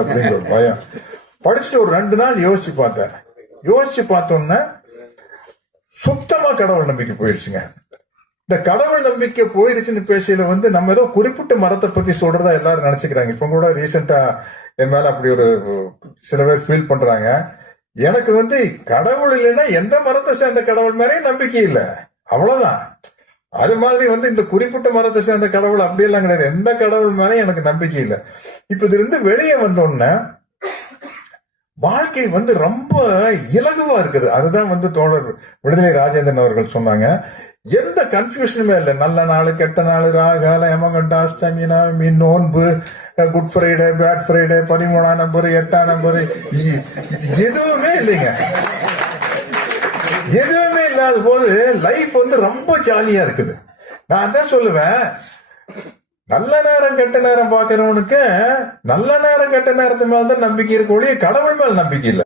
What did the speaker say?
அப்படிங்கிற ஒரு பயம். படிச்சுட்டு ஒரு ரெண்டு நாள் யோசிச்சு பார்த்தேன். யோசிச்சு பார்த்தோன்னே சுத்தமா கடவுள் நம்பிக்கை போயிடுச்சுங்க இந்த கடவுள் நம்பிக்கை போயிருச்சுன்னு பேசையில வந்து நம்ம ஏதோ குறிப்பிட்ட மரத்தை பத்தி சொல்றதா எல்லாரும் நினைச்சுக்கிறாங்க. இப்ப கூட ரீசெண்டா என் மேல அப்படி ஒரு சில பேர் ஃபீல் பண்றாங்க. எனக்கு வந்து கடவுள் இல்லைன்னா எந்த மரத்தை சேர்ந்த கடவுள் மேலேயும் நம்பிக்கை இல்லை. அவ்வளவுதான். அது மாதிரி வந்து இந்த குறிப்பிட்ட மரத்தை சேர்ந்த கடவுள் அப்படியெல்லாம் கிடையாது. எந்த கடவுள் மேலேயும் எனக்கு நம்பிக்கை இல்லை. இப்ப இதுல இருந்து வெளியே வந்தோடனே வாழ்க்கை வந்து ரொம்ப இலகுவா இருக்குது. அதுதான் வந்து தோழர் விடுதலை ராஜேந்திரன் அவர்கள் சொன்னாங்க. எந்த கன்ஃபியூஷனுமே இல்லை. நல்ல நாள் கெட்ட நாள் ராகால எமகண்டா அஷ்டமி நவமி நோன்பு குட் ஃப்ரைடே பேட் ஃப்ரைடே பதிமூணாம் நம்பர் எட்டாம் நம்பர் எதுவுமே இல்லைங்க. எதுவுமே இல்லாத போது லைஃப் வந்து ரொம்ப ஜாலியா இருக்குது. நான் தான் சொல்லுவேன். நல்ல கெட்ட நேரம் பாக்குறவனுக்கு நல்ல நேரம் கெட்ட நேரத்து மேல தான் நம்பிக்கை இருக்க ஒழிய கடவுள் மேல நம்பிக்கை இல்லை.